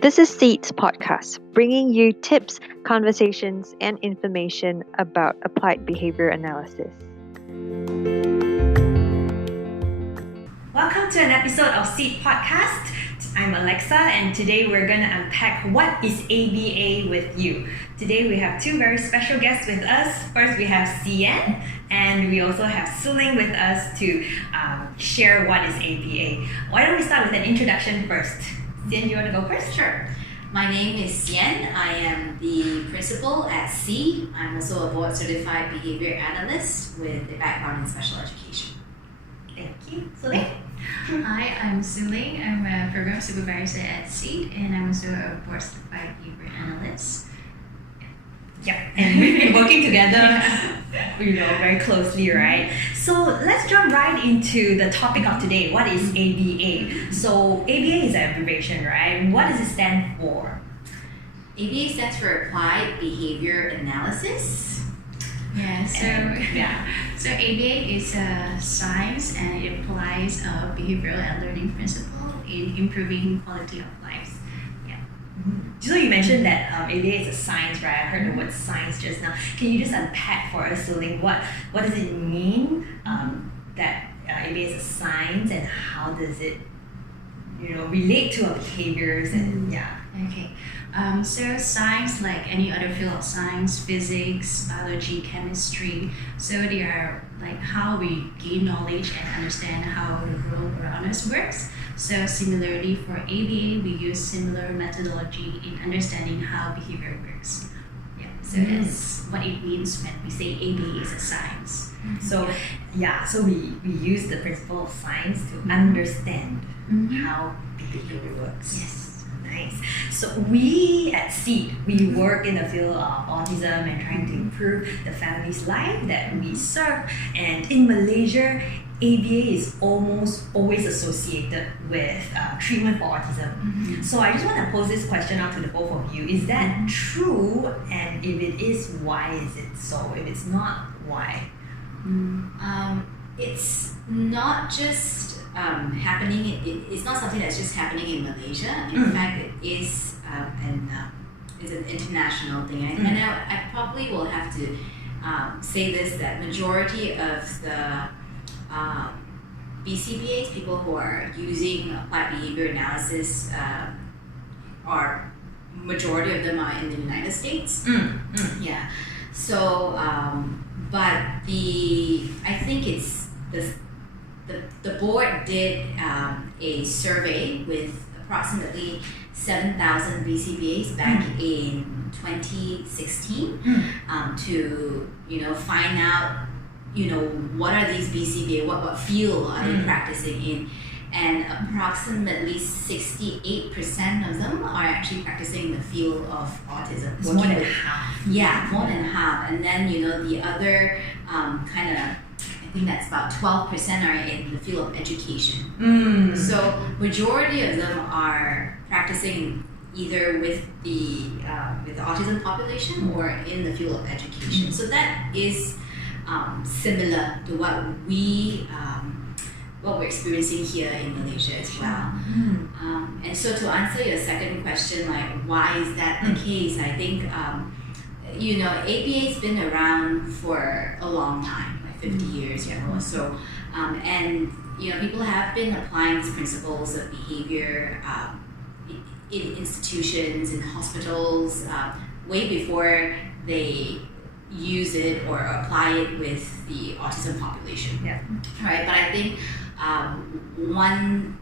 This is Seed's podcast, bringing you tips, conversations, and information about applied behavior analysis. Welcome to an episode of Seed Podcast. I'm Alexa, and today we're going to unpack what is ABA with you. Today we have two very special guests with us. First we have Sien, and we also have Soo Leng with us to share what is ABA. Why don't we start with an introduction first? Sien, you want to go first? Sure. My name is Sien. I am the principal at SEED. I'm also a board certified behavior analyst with a background in special education. Thank you. Soo Leng? Hi, I'm Soo Leng. I'm a program supervisor at SEED, and I'm also a board certified behavior analyst. Yeah, and we've been working together, very closely, right? So let's jump right into the topic of today. What is ABA? So ABA is an abbreviation, right? What does it stand for? ABA stands for Applied Behavior Analysis. So ABA is a science, and it applies a behavioral and learning principle in improving quality of life. So you mentioned that ABA is a science, right? I heard the word science just now. Can you just unpack for us, Soo Leng, what does it mean that ABA is a science, and how does it relate to our behaviors and Okay. So science, like any other field of science, physics, biology, chemistry, so they are like how we gain knowledge and understand how the world around us works. So similarly for ABA, we use similar methodology in understanding how behavior works. So that's what it means when we say ABA is a science. So we use the principle of science to understand how behavior works. Yes. Nice. So we at SEED, we work in the field of autism and trying to improve the family's life that we serve. And in Malaysia, ABA is almost always associated with treatment for autism. So I just want to pose this question out to the both of you. Is that true? And if it is, why is it so? If it's not, why? It's not just happening. It's not something that's just happening in Malaysia. In fact, it is it's an international thing. And I probably will have to say this, that majority of the BCBAs, people who are using applied behavior analysis, majority of them are in the United States. Yeah. So, but I think it's the board did a survey with approximately 7,000 BCBAs back in 2016 to find out what are these BCBA, what field are they practicing in, and approximately 68% of them are actually practicing in the field of autism. It's more than half. Yeah, more than half. And then the other I think that's about 12% are in the field of education. So majority of them are practicing either with the autism population or in the field of education. So that is similar to what we're experiencing here in Malaysia as well. And so to answer your second question, like why is that the case? I think ABA has been around for a long time. 50 years, So, and people have been applying these principles of behavior in institutions, in hospitals, way before they use it or apply it with the autism population. Yeah. Right. But I think one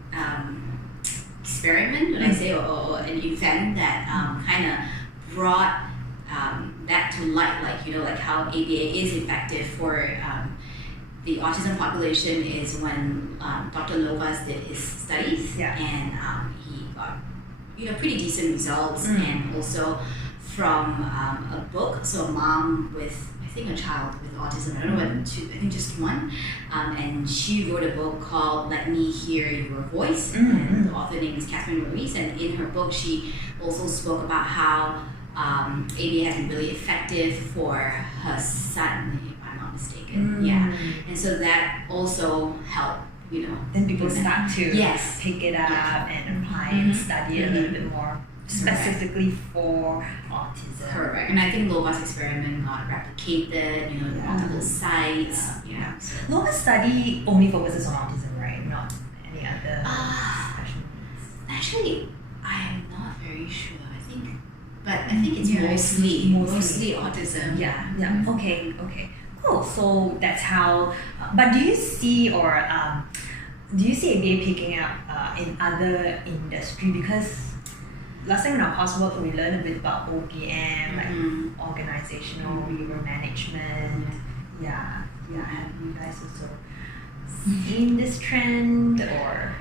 experiment, would I say, or an event that kind of brought that to light, like how ABA is effective for the autism population, is when Dr. Lovas did his studies, and he got pretty decent results, and also from a book. So a mom with a child with autism, I don't know whether two, I think just one, and she wrote a book called Let Me Hear Your Voice, and the author name is Catherine Maurice, and in her book she also spoke about how ABA has been really effective for her son, if I'm not mistaken. And so that also helped, Then people start to pick it up and apply and study a little bit more. specifically for autism. Correct. And I think Lova's experiment got replicated, in multiple sites. So. Lova's study only focuses on autism, right? Not any other special needs. Actually, I am not very sure. I think it's mostly autism. Yeah. Okay. Cool. So that's how. But do you see ABA picking up in other industry? Because last time in our coursework we learned a bit about OPM, like organizational behavior management. Yeah. Have you guys also seen this trend or?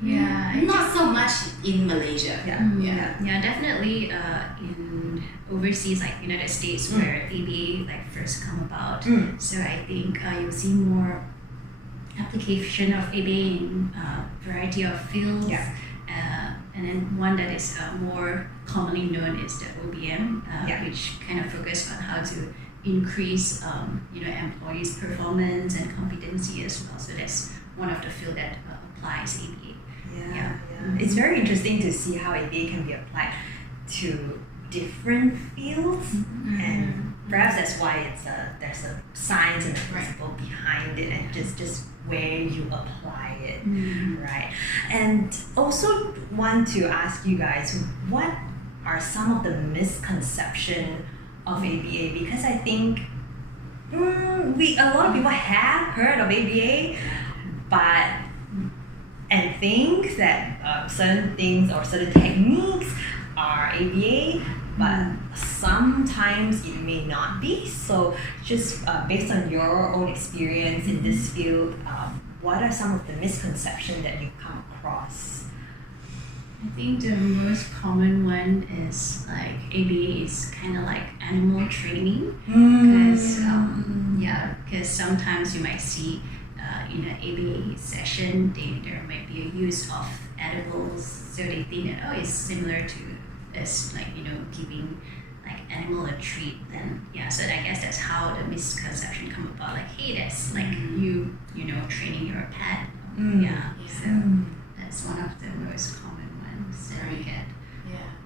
Yeah, not so much in Malaysia. Yeah, definitely in overseas like United States where ABA like first come about. So I think you'll see more application of ABA in variety of fields. And then one that is more commonly known is the OBM, which kind of focus on how to increase employees' performance and competency as well. So that's one of the field that applies ABA. It's very interesting to see how ABA can be applied to different fields, and perhaps that's why there's a science and a principle behind it, and just where you apply it, right? And also want to ask you guys, what are some of the misconceptions of ABA? Because I think a lot of people have heard of ABA, and think that certain things or certain techniques are ABA, but sometimes it may not be. So just based on your own experience in this field, what are some of the misconceptions that you come across? I think the most common one is like ABA is kind of like animal training, because sometimes you might see in an ABA session, there might be a use of edibles, so they think that it's similar to us, like giving like animal a treat. Then so I guess that's how the misconception come about. Like, hey, that's like you training your pet. So that's one of the most common ones that we get.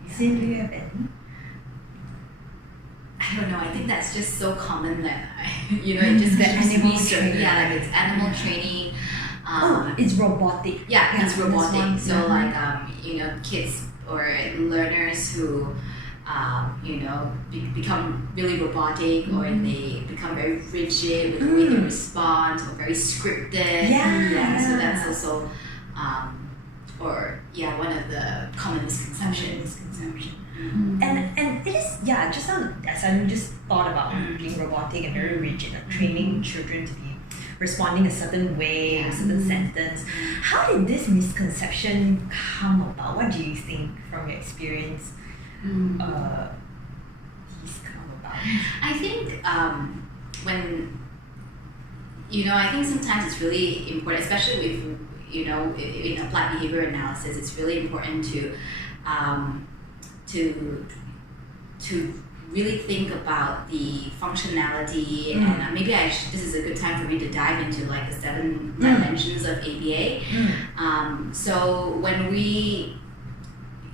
Sien, do you have any? I don't know. I think that's just so common that it just animal training. It's animal training. It's robotic. It's robotic. So like kids or learners who become really robotic, or they become very rigid with the way they respond, or very scripted. So that's also one of the common misconceptions. And it is just as I just thought about being robotic and very rigid, like training children to be responding a certain way, a certain sentence. How did this misconception come about? What do you think from your experience? These come about? I think when I think sometimes it's really important, especially with in applied behavior analysis, it's really important to really think about the functionality, and maybe this is a good time for me to dive into like the 7 dimensions of ABA. So when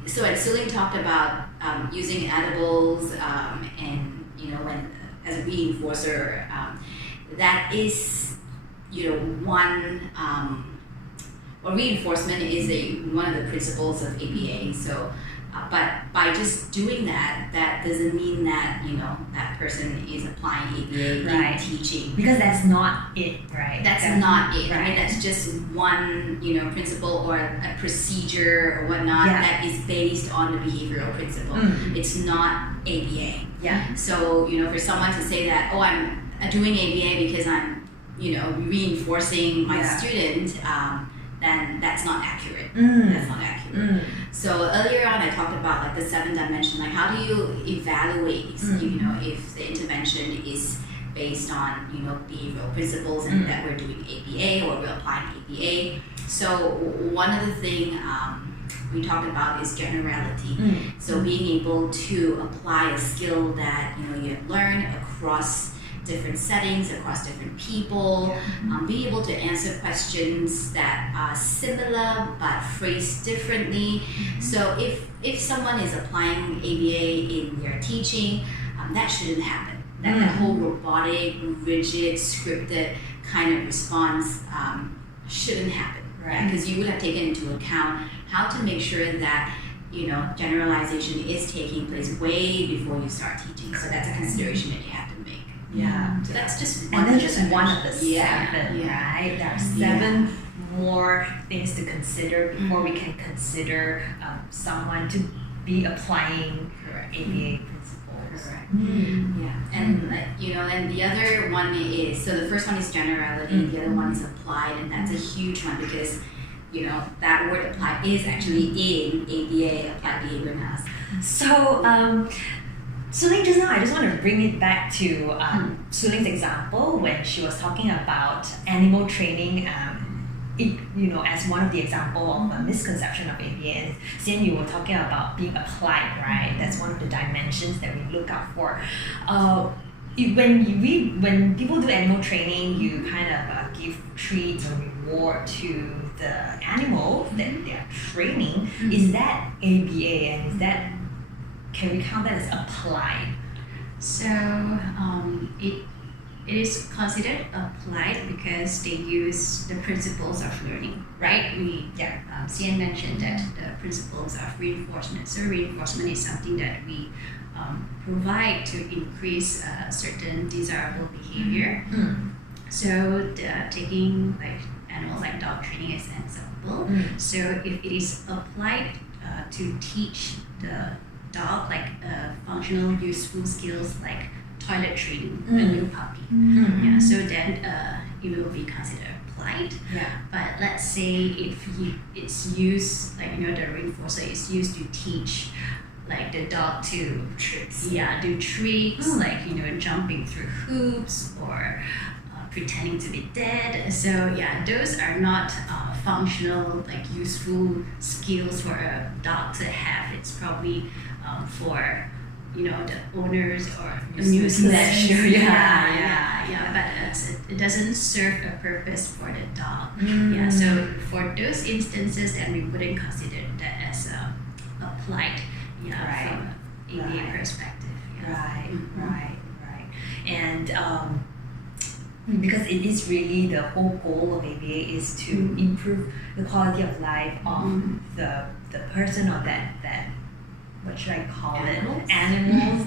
Soo Leng talked about using edibles and when as a reinforcer, that is one. Reinforcement is one of the principles of ABA. So. But by just doing that doesn't mean that that person is applying ABA in teaching, because that's not it, right? That's not it. Right. I mean, that's just one principle or a procedure or whatnot that is based on the behavioral principle. It's not ABA. So for someone to say that I'm doing ABA because I'm reinforcing my student, then that's not accurate. That's not accurate. So earlier on, I talked about like the 7 dimensions. Like, how do you evaluate, if the intervention is based on behavioral principles and that we're doing ABA or we're applying ABA. So one of the things we talked about is generality. So being able to apply a skill that you have learned across different settings, across different people, being able to answer questions that are similar but phrased differently. So if someone is applying ABA in their teaching, that shouldn't happen. That whole robotic, rigid, scripted kind of response shouldn't happen, right? Because you would have taken into account how to make sure that generalization is taking place way before you start teaching. So that's a consideration that you have to make. Yeah. So that's just And that's just one of the seven, Yeah. right? There are seven more things to consider before we can consider someone to be applying ABA principles. Correct. Yeah. And and the other one is, so the first one is generality, the other one is applied, and that's a huge one because that word apply is actually in ABA, applied behavior analysis. So, Soo Leng, just now I just want to bring it back to Soo Leng's example when she was talking about animal training. As one of the example of a misconception of ABA, and Sien, you were talking about being applied, right? That's one of the dimensions that we look out for. When people do animal training, you kind of give treats or reward to the animal that they are training. Is that ABA, and can we count that as applied? So it is considered applied because they use the principles of learning, right? Sien mentioned that the principles of reinforcement. So reinforcement is something that we provide to increase certain desirable behavior. So taking like animals like dog training as an example. So if it is applied to teach the dog like functional useful skills like toilet training, a new puppy. So then it will be considered applied. But let's say if it's used, like the reinforcer is used to teach like the dog to do tricks, like jumping through hoops or pretending to be dead. So those are not functional, like useful skills for a dog to have. It's probably for the owners or new pleasure. But it doesn't serve a purpose for the dog. So for those instances, then we wouldn't consider that as applied. From an ABA perspective. Right. And because it is really the whole goal of ABA is to improve the quality of life of the person or that what should I call animals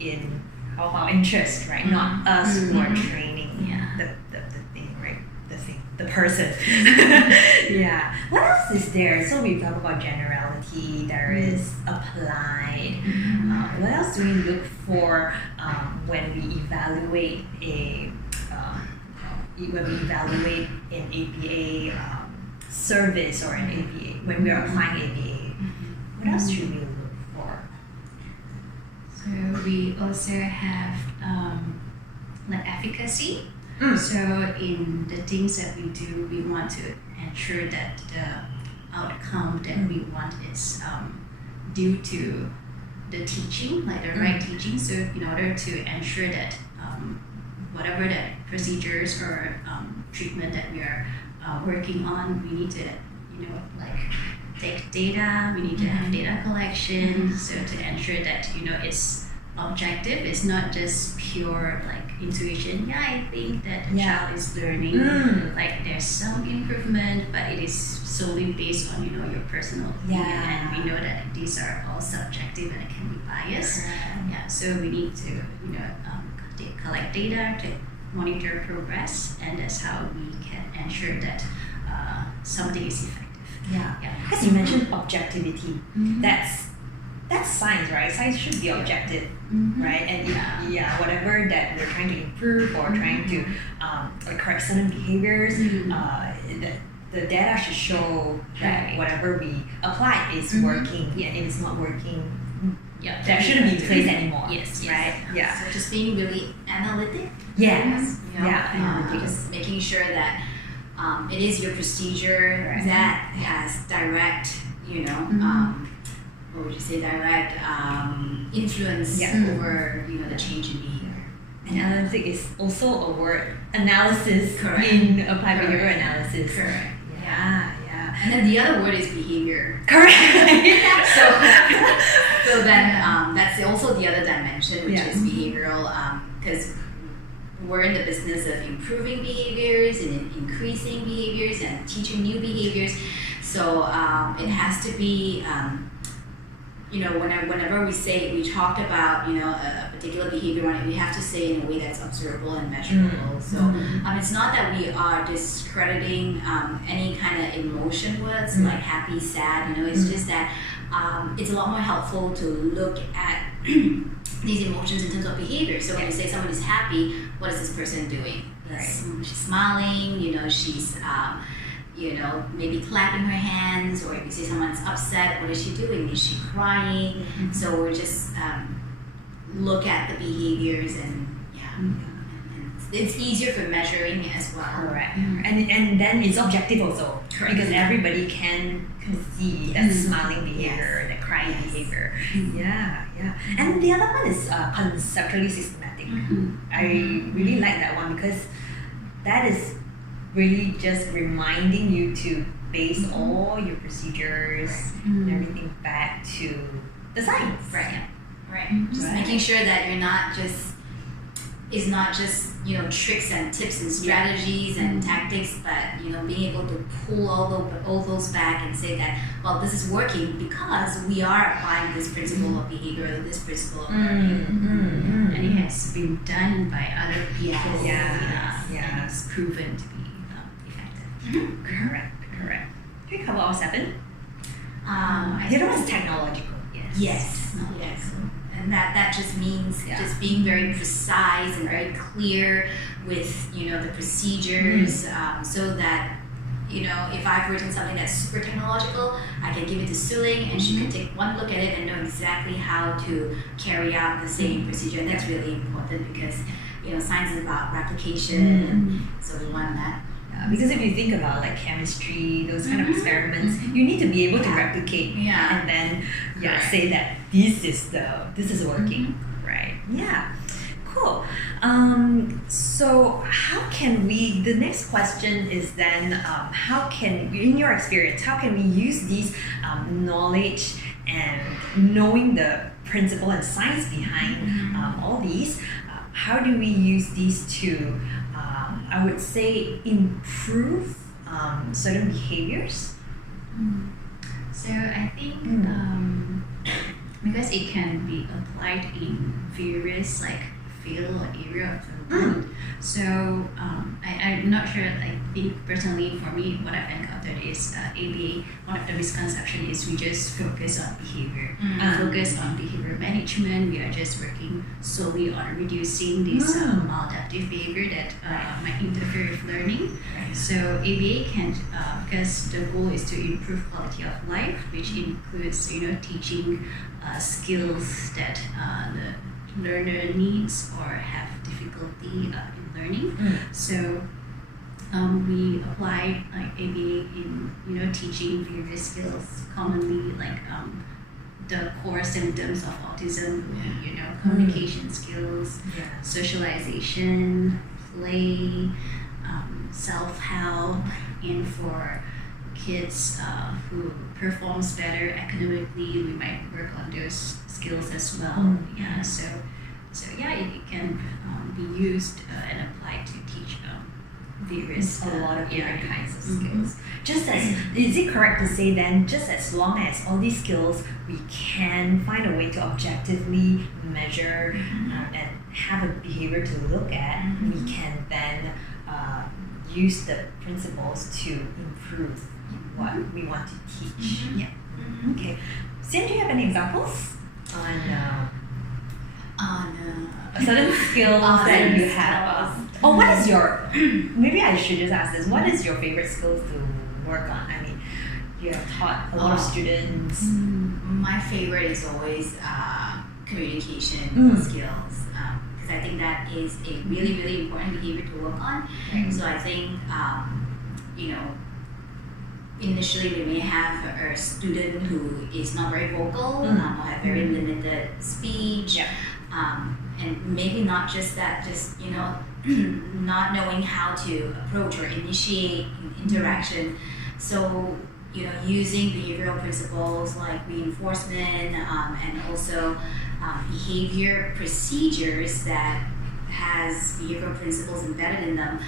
in our interest, right? Not us who are training the thing, right? The person. What else is there? So we talk about generality, there is applied. What else do we look for when we evaluate an ABA service or an ABA, when we're applying ABA? What else should we look for? So we also have like advocacy. So in the things that we do, we want to ensure that the outcome that we want is due to the teaching, like the right teaching. So in order to ensure that whatever the procedures or treatment that we are working on, we need to take data, we need to have data collection, so to ensure that it's objective, it's not just pure like intuition. I think that the child is learning, like there's some improvement, but it is solely based on your personal opinion, and we know that these are all subjective and it can be biased. So we need to collect data to monitor progress, and that's how we can ensure that something is effective. Because you mentioned objectivity. That's science, right? Science should be objective, right? And whatever that we're trying to improve or trying to correct certain behaviors, the data should show that whatever we apply is working, and if it's not working, that shouldn't be in place anymore. Right? So just being really analytic. Analytic. Just making sure that it is your procedure that has direct, what would you say, direct influence over the change in behavior. And analytic is also a word. Analysis Correct. in applied Correct. behavior analysis. Correct. Yeah. And then the other word is behavior. Correct. So then that's also the other dimension, which Yeah. is behavioral, because we're in the business of improving behaviors and increasing behaviors and teaching new behaviors. So it has to be, whenever we talked about, a particular behavior, we have to say in a way that's observable and measurable. So it's not that we are discrediting any kind of emotion words like happy, sad, it's just that it's a lot more helpful to look at these emotions in terms of behavior. So when you say someone is happy, what is this person doing? Right. She's smiling, she's maybe clapping her hands, or if you say someone's upset, what is she doing? Is she crying? So we're just look at the behaviors and it's easier for measuring as well. Correct. And then it's objective also. Correct. Because everybody can see that smiling behavior, that crying behavior. Yeah. And the other one is conceptually systematic. I really like that one because that is really just reminding you to base all your procedures and everything back to the science. Right. Just making sure that it's not just tricks and tips and strategies and tactics, but being able to pull all those back and say that, well, this is working because we are applying this principle of behavior, this principle of learning. And it has been done by other people. Yeah. And it's proven to be effective. Correct. Can we cover all 7? The other one is technological. Yes. And that just means just being very precise and very clear with the procedures, so that if I've written something that's super technological, I can give it to Soo Leng and she can take one look at it and know exactly how to carry out the same procedure. And that's really important because science is about replication, so we want that. Because if you think about like chemistry, those kind of experiments, you need to be able to replicate and then say that this is working, right? Yeah, cool. So how can we? The next question is then, how can, in your experience, how can we use these knowledge and knowing the principle and science behind all these? How do we use these to I would say improve certain behaviors? So I think because it can be applied in various field or area of the world. So I'm not sure. I think personally for me, what I've encountered is ABA. One of the misconceptions is we just focus on behavior, focus on behavior management. We are just working solely on reducing this maladaptive behavior that might interfere with learning. So ABA can, because the goal is to improve quality of life, which includes teaching skills that the learner needs or have difficulty in learning. So we apply ABA in teaching various skills, commonly the core symptoms of autism, communication skills, socialization, play, self-help, and for kids who performs better academically, we might work on those skills as well. It can be used and applied to teach various a lot of different kinds of Mm-hmm. skills. Just as, is it correct to say then, just as long as all these skills we can find a way to objectively measure and have a behavior to look at, we can then use the principles to improve what we want to teach. Okay. Sien, do you have any examples on certain skills that you have? What is your, maybe I should just ask this, what is your favorite skills to work on? I mean, you have taught a lot of students. My favorite is always communication skills, because I think that is a really, really important behavior to work on. So I think, initially we may have a student who is not very vocal or have very limited speech. And maybe not just that, just not knowing how to approach or initiate interaction. So using behavioral principles like reinforcement and also behavior procedures that has behavioral principles embedded in them,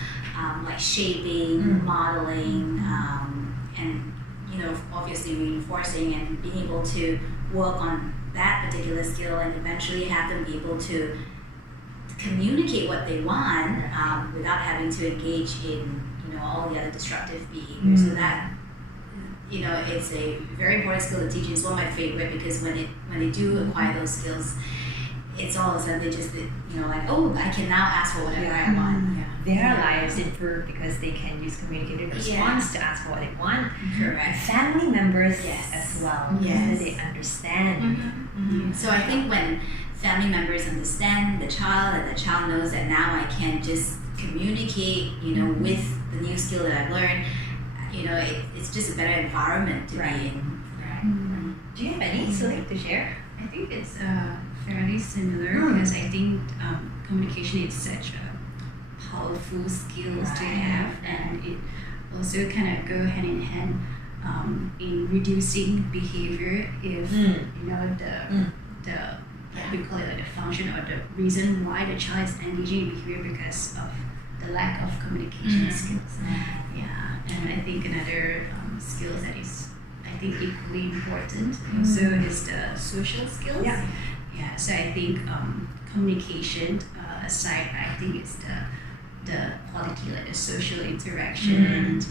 like shaping, modeling, and obviously reinforcing and being able to work on that particular skill and eventually have them be able to communicate what they want without having to engage in all the other disruptive behaviors. So that it's a very important skill to teach. It's one of my favorite because when they do acquire those skills, it's all of a sudden they just I can now ask for whatever I want. Their lives improve because they can use communicative response to ask for what they want. Correct. Family members as well, because they understand. So I think when family members understand the child and the child knows that now I can just communicate, with the new skill that I've learned, it's just a better environment to be in. Right. Do you have any to share? I think it's fairly similar because I think communication is such a powerful skill to have, and it also kind of go hand in hand in reducing behavior if the we call it like the function or the reason why the child is engaging in behavior because of the lack of communication skills. And I think another skill that is equally important also is the social skills. So I think communication aside, I think it's the quality, like the social interaction, and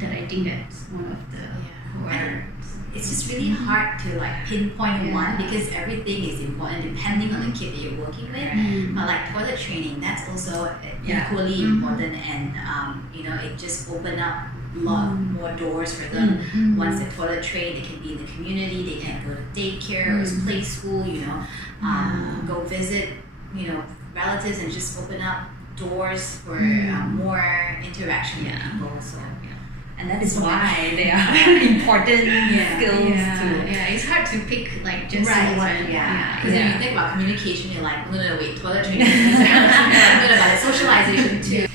that I think that's one of the core. It's just really hard to pinpoint one because everything is important depending on the kid that you're working with. But like toilet training, that's also equally important, and it just opened up a lot more doors for them. Once they're toilet trained, they can be in the community, they can go to daycare or play school, go visit, relatives, and just open up doors for more interaction with people. So. And that is why they are important skills too. It's hard to pick just one. Because when you think about communication, you're like, no, wait, toilet training. What about socialization too?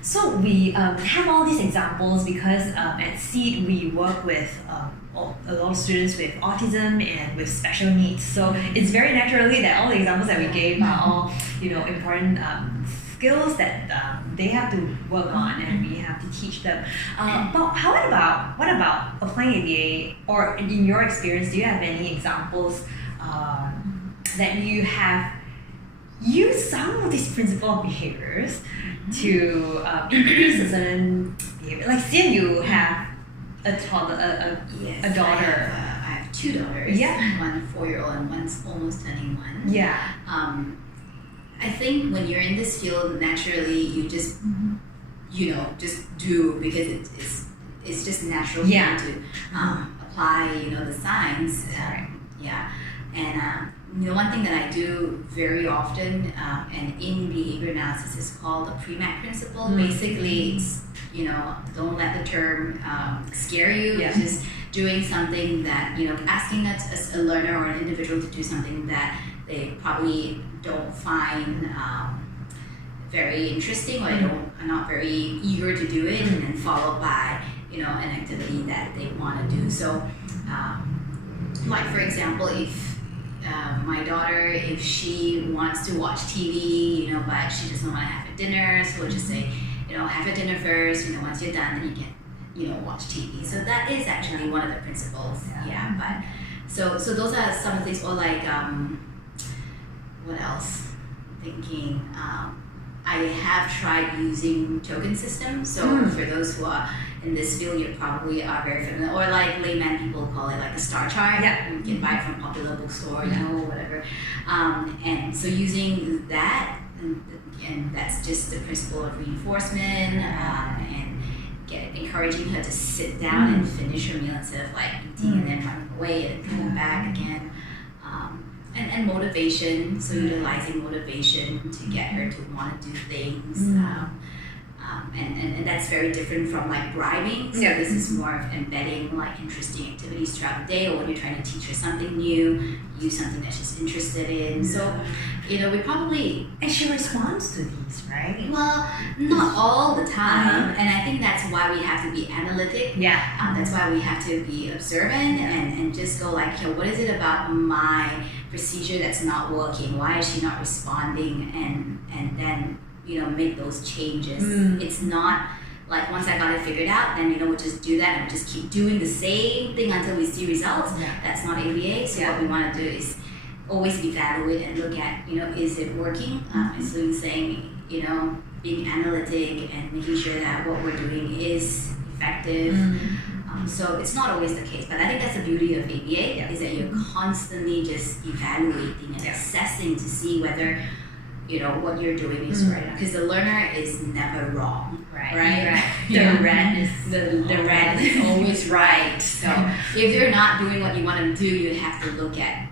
So we have all these examples because at SEED we work with a lot of students with autism and with special needs. So it's very naturally that all the examples that we gave are all important skills that they have to work on and we have to teach them. But what about applying ABA, or in your experience, do you have any examples that you have used some of these principal behaviors to increase a certain behavior? Like Sien, you have a daughter. I have two daughters. One 4-year-old and one's almost turning 1. I think when you're in this field, naturally you just just do because it's just natural for you to apply the science. And one thing that I do very often and in behavior analysis is called the Premack Principle. Basically, it's don't let the term scare you. It's just doing something that asking a learner or an individual to do something that they probably don't find very interesting, or are not very eager to do it, and then followed by an activity that they want to do. So, like for example, if my daughter, if she wants to watch TV, but she doesn't want to have a dinner, so we'll just say, have a dinner first. Once you're done, then you can watch TV. So that is actually one of the principles. But so those are some of the things, or like what else? Thinking. I have tried using token systems. So for those who are in this field, you probably are very familiar, or like layman people call it like a star chart. You can buy it from popular bookstore, whatever. And so using that, and that's just the principle of reinforcement, and encouraging her to sit down and finish her meal instead of like eating and then running away and coming back again. And motivation, so utilizing motivation to get her to want to do things. And that's very different from like bribing. So this is more of embedding like interesting activities throughout the day, or when you're trying to teach her something new, use something that she's interested in. So, we probably... And she responds to these, right? Well, not all the time. And I think that's why we have to be analytic. That's why we have to be observant and just go like, what is it about my procedure that's not working? Why is she not responding? And then make those changes. It's not like once I got it figured out, then we'll just do that and we'll just keep doing the same thing until we see results. That's not ABA. So what we want to do is always evaluate and look at, is it working? It's really saying, being analytic and making sure that what we're doing is effective. So it's not always the case, but I think that's the beauty of ABA is that you're constantly just evaluating and assessing to see whether what you're doing is right, because the learner is never wrong, right? The rat is the rat is always right. So if you're not doing what you want to do, you have to look at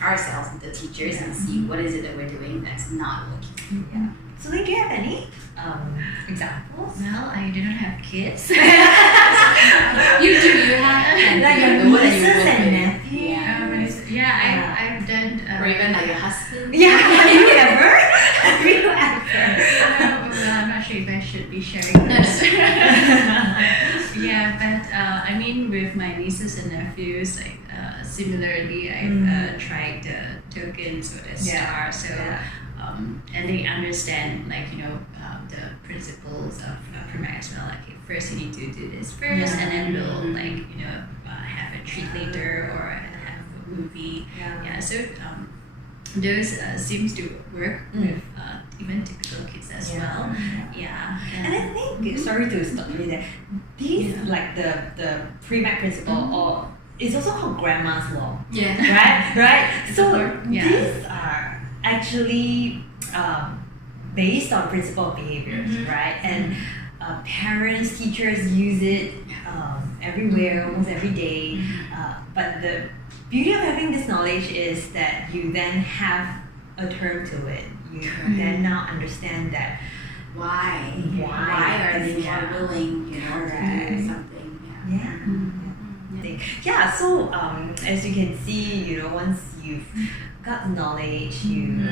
ourselves, the teachers, and see what is it that we're doing that's not working. So do you have any examples? Well, I do not have kids. You have like your nieces and nephews. I've done. Or even like your husband. Have you ever? Well, I'm not sure if I should be sharing this. But with my nieces and nephews, similarly, I've tried the tokens or the star. So. And they understand the principles of Premack as well. Like first you need to do this first, and then we'll have a treat later or have a movie. So those seems to work with even typical kids as well. And I think, sorry to stop you there, these like the Premack Principle or it's also called Grandma's Law. Right? So these are actually based on principle of behaviors, right? And parents, teachers use it everywhere, almost every day. But the beauty of having this knowledge is that you then have a term to it. You then now understand that why are they more willing, to do something? So as you can see, once you've got the knowledge, you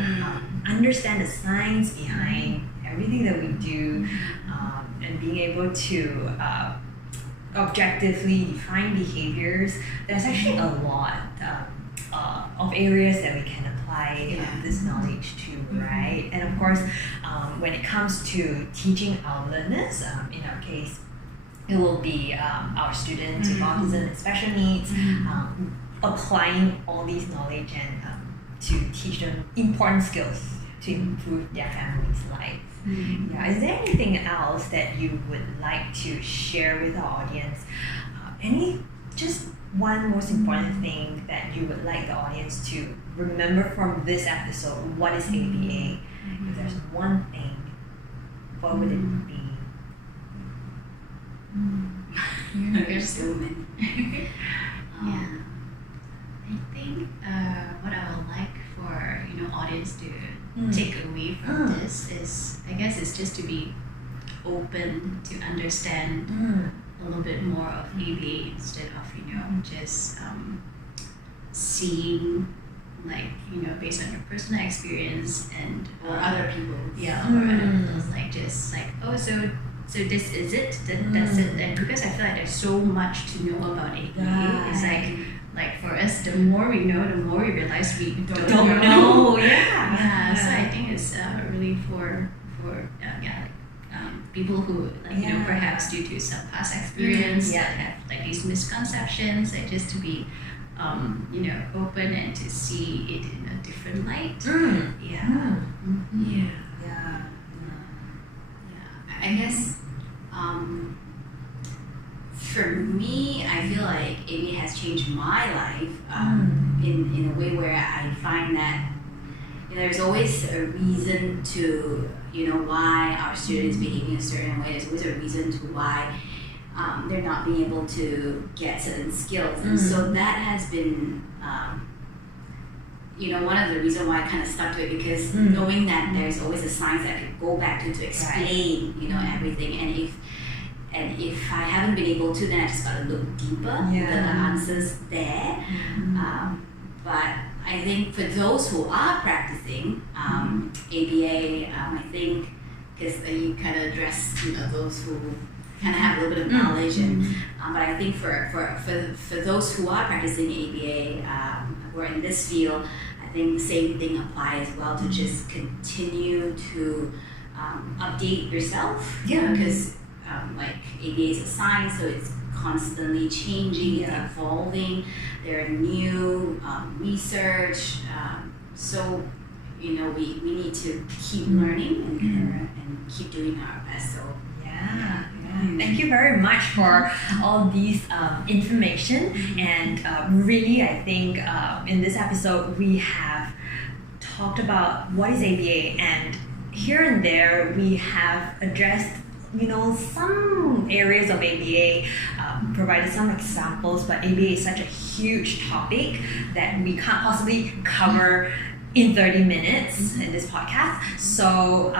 understand the science behind everything that we do, and being able to objectively define behaviors, there's actually a lot of areas that we can apply this knowledge to, right? And of course, when it comes to teaching our learners, in our case, it will be our students with autism and special needs, applying all these knowledge and to teach them important skills to improve their family's life. Is there anything else that you would like to share with our audience? Just one most important thing that you would like the audience to remember from this episode? What is ABA? If there's one thing, what would it be? There's so many. I think what I would like for audience to take away from this is, I guess, it's just to be open to understand a little bit more of ABA instead of just seeing based on your personal experience and or other people. Or other people's so this is it. That's it. And because I feel like there's so much to know about ABA, it's like for us, the more we know, the more we realize we don't know. So I think it's really for people who perhaps due to some past experience that have these misconceptions, just to be open and to see it in a different light. I guess for me, I feel like ABA has changed my life in a way where I find that there's always a reason to why our students behaving a certain way. There's always a reason to why they're not being able to get certain skills, and so that has been one of the reasons why I kind of stuck to it, because knowing that there's always a science that I could go back to explain, everything. And if I haven't been able to, then I just got to look deeper. The answers there. But I think for those who are practicing ABA, I think because you kind of address those who kind of have a little bit of knowledge, but I think for those who are practicing ABA, who are in this field, I think the same thing applies as well, to just continue to update yourself. Because like ABA is a science, so it's constantly changing, it's evolving. There are new research, so we need to keep learning and keep doing our best. So thank you very much for all these information, and really I think in this episode we have talked about what is ABA, and here and there we have addressed some areas of ABA, provided some examples, but ABA is such a huge topic that we can't possibly cover in 30 minutes in this podcast. So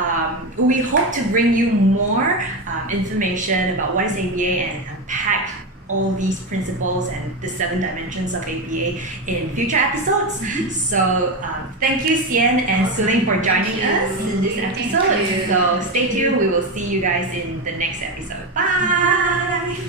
we hope to bring you more information about what is ABA and unpack all these principles and the 7 dimensions of ABA in future episodes. So thank you, Sien and Soo Leng, for joining us in this episode. So stay tuned. We will see you guys in the next episode. Bye!